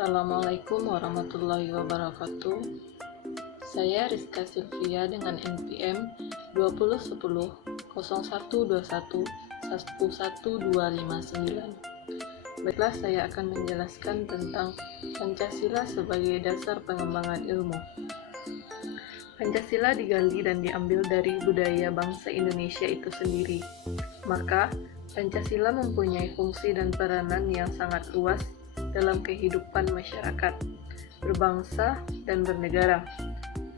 Assalamualaikum warahmatullahi wabarakatuh. Saya Rizka Sylvia dengan NPM 2010 0121 11259. Baiklah, saya akan menjelaskan tentang Pancasila sebagai dasar pengembangan ilmu. Pancasila digali dan diambil dari budaya bangsa Indonesia itu sendiri. Maka, Pancasila mempunyai fungsi dan peranan yang sangat luas dalam kehidupan masyarakat, berbangsa, dan bernegara.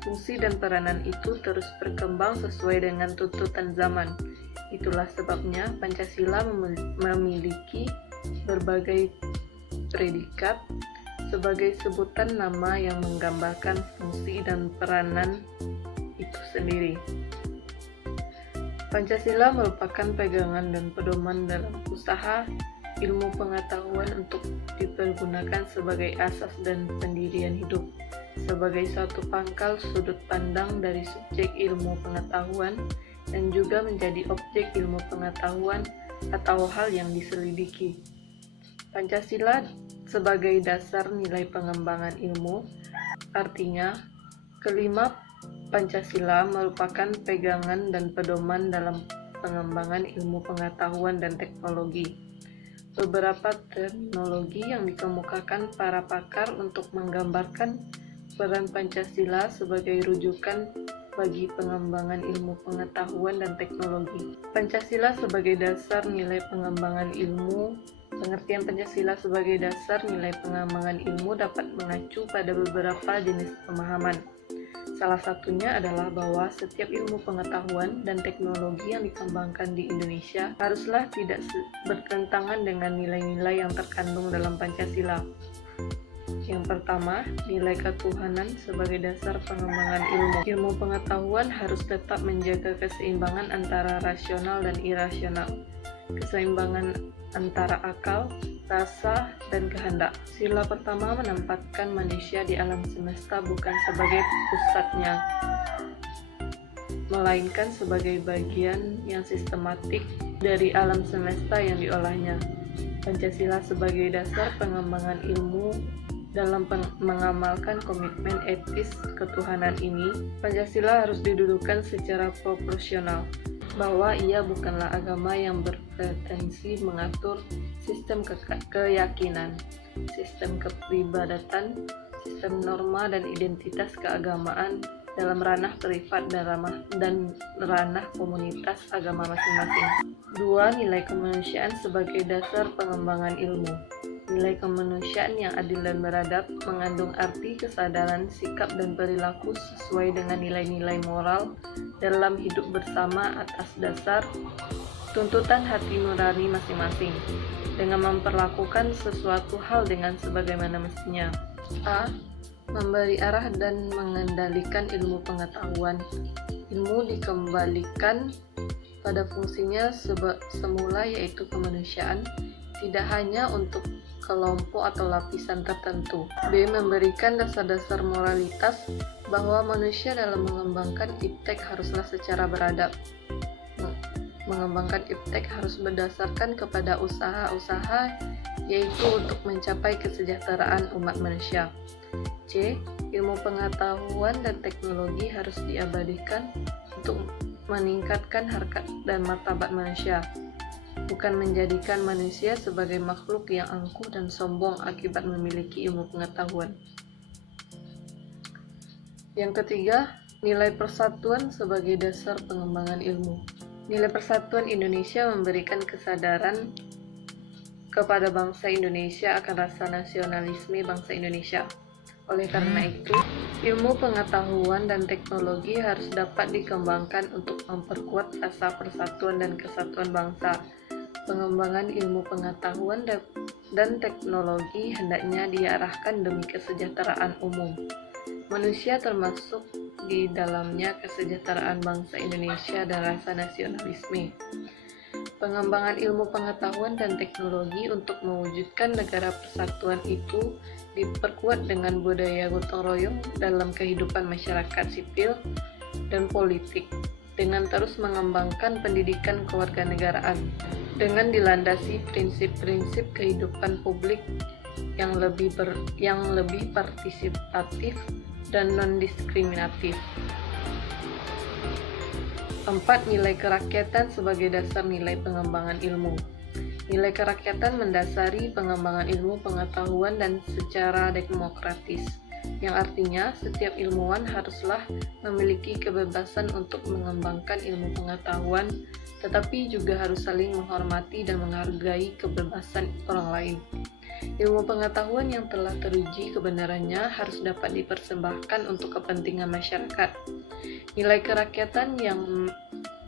Fungsi dan peranan itu terus berkembang sesuai dengan tuntutan zaman. Itulah sebabnya Pancasila memiliki berbagai predikat sebagai sebutan nama yang menggambarkan fungsi dan peranan itu sendiri. Pancasila merupakan pegangan dan pedoman dalam usaha ilmu pengetahuan untuk dipergunakan sebagai asas dan pendirian hidup, sebagai suatu pangkal sudut pandang dari subjek ilmu pengetahuan dan juga menjadi objek ilmu pengetahuan atau hal yang diselidiki. Pancasila sebagai dasar nilai pengembangan ilmu, artinya kelima Pancasila merupakan pegangan dan pedoman dalam pengembangan ilmu pengetahuan dan teknologi. Beberapa terminologi yang dikemukakan para pakar untuk menggambarkan peran Pancasila sebagai rujukan bagi pengembangan ilmu pengetahuan dan teknologi. Pancasila sebagai dasar nilai pengembangan ilmu. Pengertian Pancasila sebagai dasar nilai pengembangan ilmu dapat mengacu pada beberapa jenis pemahaman. Salah satunya adalah bahwa setiap ilmu pengetahuan dan teknologi yang dikembangkan di Indonesia haruslah tidak bertentangan dengan nilai-nilai yang terkandung dalam Pancasila. Yang pertama, nilai ketuhanan sebagai dasar pengembangan ilmu. Ilmu pengetahuan harus tetap menjaga keseimbangan antara rasional dan irasional, keseimbangan antara akal, rasa, dan kehendak. Sila pertama menempatkan manusia di alam semesta bukan sebagai pusatnya, melainkan sebagai bagian yang sistematik dari alam semesta yang diolahnya. Pancasila sebagai dasar pengembangan ilmu. Dalam mengamalkan komitmen etis ketuhanan ini, Pancasila harus didudukan secara proporsional, bahwa ia bukanlah agama yang berpretensi mengatur sistem keyakinan, sistem kepribadatan, sistem norma dan identitas keagamaan dalam ranah privat dan ranah komunitas agama masing-masing. 2. Nilai kemanusiaan sebagai dasar pengembangan ilmu. Nilai kemanusiaan yang adil dan beradab mengandung arti kesadaran, sikap, dan perilaku sesuai dengan nilai-nilai moral dalam hidup bersama atas dasar tuntutan hati nurani masing-masing, dengan memperlakukan sesuatu hal dengan sebagaimana mestinya. A. Memberi arah dan mengendalikan ilmu pengetahuan. Ilmu dikembalikan pada fungsinya semula, yaitu kemanusiaan, tidak hanya untuk kelompok atau lapisan tertentu. B. Memberikan dasar-dasar moralitas bahwa manusia dalam mengembangkan iptek haruslah secara beradab. Mengembangkan iptek harus berdasarkan kepada usaha-usaha, yaitu untuk mencapai kesejahteraan umat manusia. C. Ilmu pengetahuan dan teknologi harus diabadikan untuk meningkatkan harkat dan martabat manusia, bukan menjadikan manusia sebagai makhluk yang angkuh dan sombong akibat memiliki ilmu pengetahuan. Yang ketiga, nilai persatuan sebagai dasar pengembangan ilmu. Nilai persatuan Indonesia memberikan kesadaran kepada bangsa Indonesia akan rasa nasionalisme bangsa Indonesia. Oleh karena itu, ilmu pengetahuan dan teknologi harus dapat dikembangkan untuk memperkuat rasa persatuan dan kesatuan bangsa. Pengembangan ilmu pengetahuan dan teknologi hendaknya diarahkan demi kesejahteraan umum manusia, termasuk di dalamnya kesejahteraan bangsa Indonesia dan rasa nasionalisme. Pengembangan ilmu pengetahuan dan teknologi untuk mewujudkan negara persatuan itu diperkuat dengan budaya gotong royong dalam kehidupan masyarakat sipil dan politik, dengan terus mengembangkan pendidikan kewarganegaraan, dengan dilandasi prinsip-prinsip kehidupan publik yang lebih partisipatif dan non-diskriminatif. 4. Nilai kerakyatan sebagai dasar nilai pengembangan ilmu. Nilai kerakyatan mendasari pengembangan ilmu pengetahuan dan secara demokratis, yang artinya setiap ilmuwan haruslah memiliki kebebasan untuk mengembangkan ilmu pengetahuan, tetapi juga harus saling menghormati dan menghargai kebebasan orang lain. Ilmu pengetahuan yang telah teruji kebenarannya harus dapat dipersembahkan untuk kepentingan masyarakat. Nilai kerakyatan yang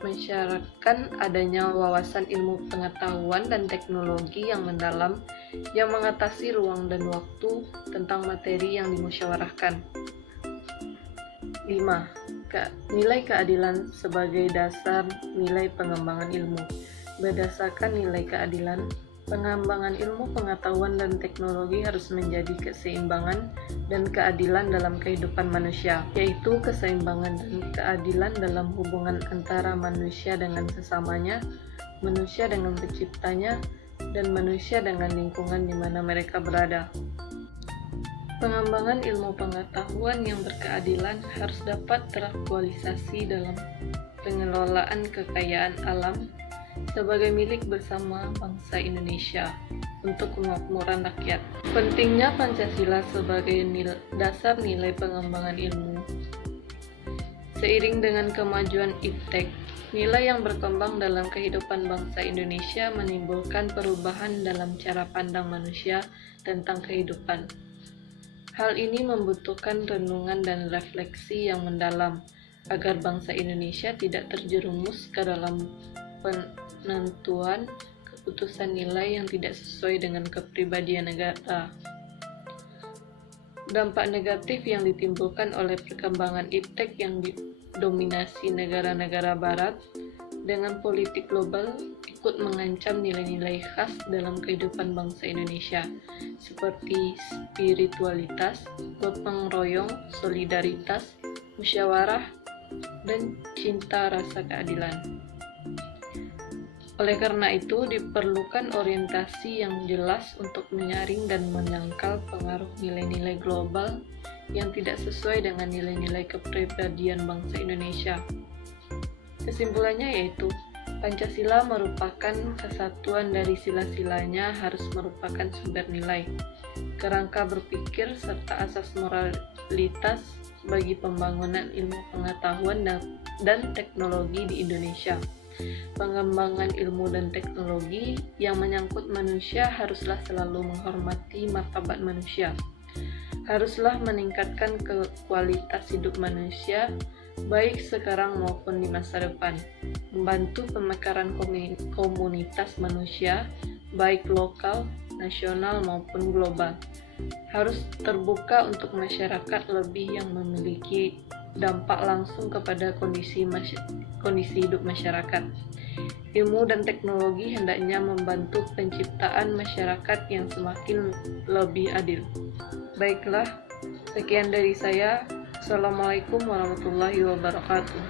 mensyaratkan adanya wawasan ilmu pengetahuan dan teknologi yang mendalam yang mengatasi ruang dan waktu tentang materi yang dimusyawarahkan. 5. Nilai keadilan sebagai dasar nilai pengembangan ilmu. Berdasarkan nilai keadilan, pengembangan ilmu pengetahuan dan teknologi harus menjadi keseimbangan dan keadilan dalam kehidupan manusia, yaitu keseimbangan dan keadilan dalam hubungan antara manusia dengan sesamanya, manusia dengan penciptanya, dan manusia dengan lingkungan di mana mereka berada. Pengembangan ilmu pengetahuan yang berkeadilan harus dapat teraktualisasi dalam pengelolaan kekayaan alam sebagai milik bersama bangsa Indonesia untuk kemakmuran rakyat. Pentingnya Pancasila sebagai dasar nilai pengembangan ilmu. Seiring dengan kemajuan iptek, nilai yang berkembang dalam kehidupan bangsa Indonesia menimbulkan perubahan dalam cara pandang manusia tentang kehidupan. Hal ini membutuhkan renungan dan refleksi yang mendalam agar bangsa Indonesia tidak terjerumus ke dalam penentuan keputusan nilai yang tidak sesuai dengan kepribadian negara. Dampak negatif yang ditimbulkan oleh perkembangan iptek yang didominasi negara-negara barat dengan politik global ikut mengancam nilai-nilai khas dalam kehidupan bangsa Indonesia seperti spiritualitas, gotong royong, solidaritas, musyawarah, dan cinta rasa keadilan. Oleh karena itu, diperlukan orientasi yang jelas untuk menyaring dan menangkal pengaruh nilai-nilai global yang tidak sesuai dengan nilai-nilai kepribadian bangsa Indonesia. Kesimpulannya yaitu, Pancasila merupakan kesatuan dari sila-silanya harus merupakan sumber nilai, kerangka berpikir, serta asas moralitas bagi pembangunan ilmu pengetahuan dan teknologi di Indonesia. Pengembangan ilmu dan teknologi yang menyangkut manusia haruslah selalu menghormati martabat manusia, haruslah meningkatkan kualitas hidup manusia, baik sekarang maupun di masa depan, membantu pemekaran komunitas manusia, baik lokal, nasional maupun global, harus terbuka untuk masyarakat lebih yang memiliki dampak langsung kepada kondisi hidup masyarakat. Ilmu dan teknologi hendaknya membantu penciptaan masyarakat yang semakin lebih adil. Baiklah, sekian dari saya. Assalamualaikum warahmatullahi wabarakatuh.